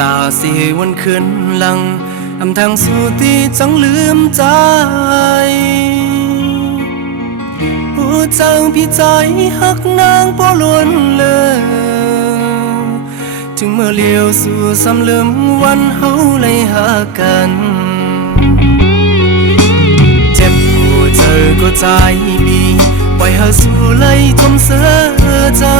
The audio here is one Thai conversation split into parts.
ตาสิวันคืนหลังอำทางสู่ที่จังลืมใจผู้จังพี่ใจหักนางบ่ล้วนเลยจึงเมื่อเลี้ยวสู่ซ้ำลืมวันเฮาเลยหากันเจ็บหัวเจอก็ใจมีปล่อยหาสู่เลยจมเสือเจอ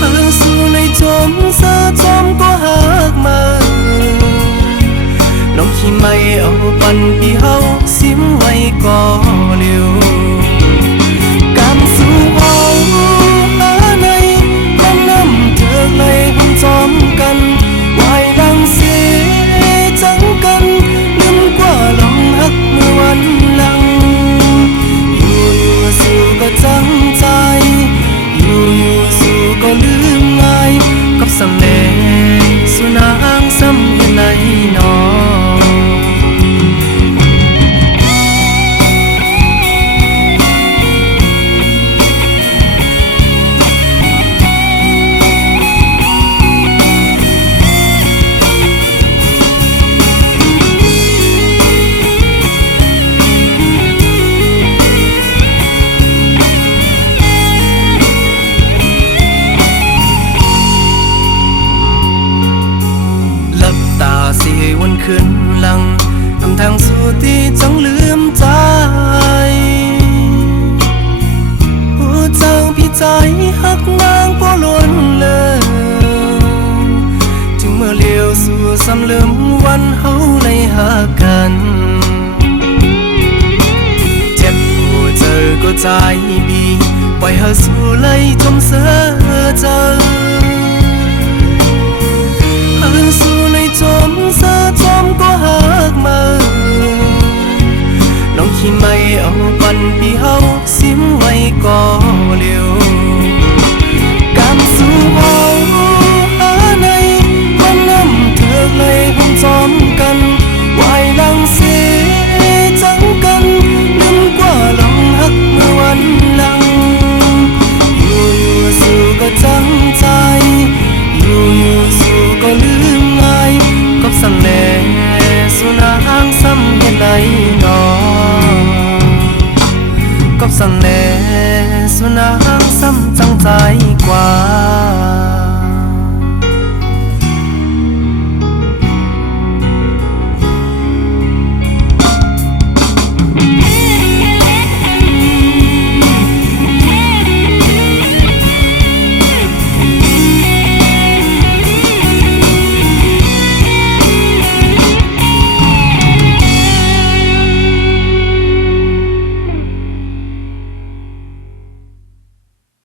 หาสู่ในจมเสือจมก็หักมาน้องขี้ไม่เอาปันพี่เฮาซิมไว้ก่อเลี้ยวกำสู่เอาหาในความน้ำเธอเลยหุ่นจอมกันวายดังเสียจังกันลืมกว่าลองหักเมื่อวันหลังอยู่สู่ก็จังใจอยู่สู่ก็ลืมง่ายกับสำเนียงสุนางซ้ำอยู่ในนอวันคืนหลังอำทางสู่ที่จังลืมใจผู้จังพี่ใจหักนางบ่ล้วนเลยจึงเมื่อเลี้ยวสู่ซ้ำลืมวันเฮาเลยหากันเจ็บหัวเจอก็ใจบีปล่อยหาสู่เลยจมเสือเจอหาสู่ในจมเสือจมก็หักมาน้องขี้ไม่เอาปันพี่เฮาซิมไว้ก่อเลี้ยวกำสู่เอาหาในความน้ำเธอเลยหุ่นจอมกันวายดังเสียจังกันลืมกว่าลองหักเมื่อวันหลังอยู่สู่ก็จังใจอยู่สู่ก็ลืมง่ายกับสำเนียงสุนางซ้ำเห็นใดนอกับสำเนียงสุนางซ้ำจังใจกว่า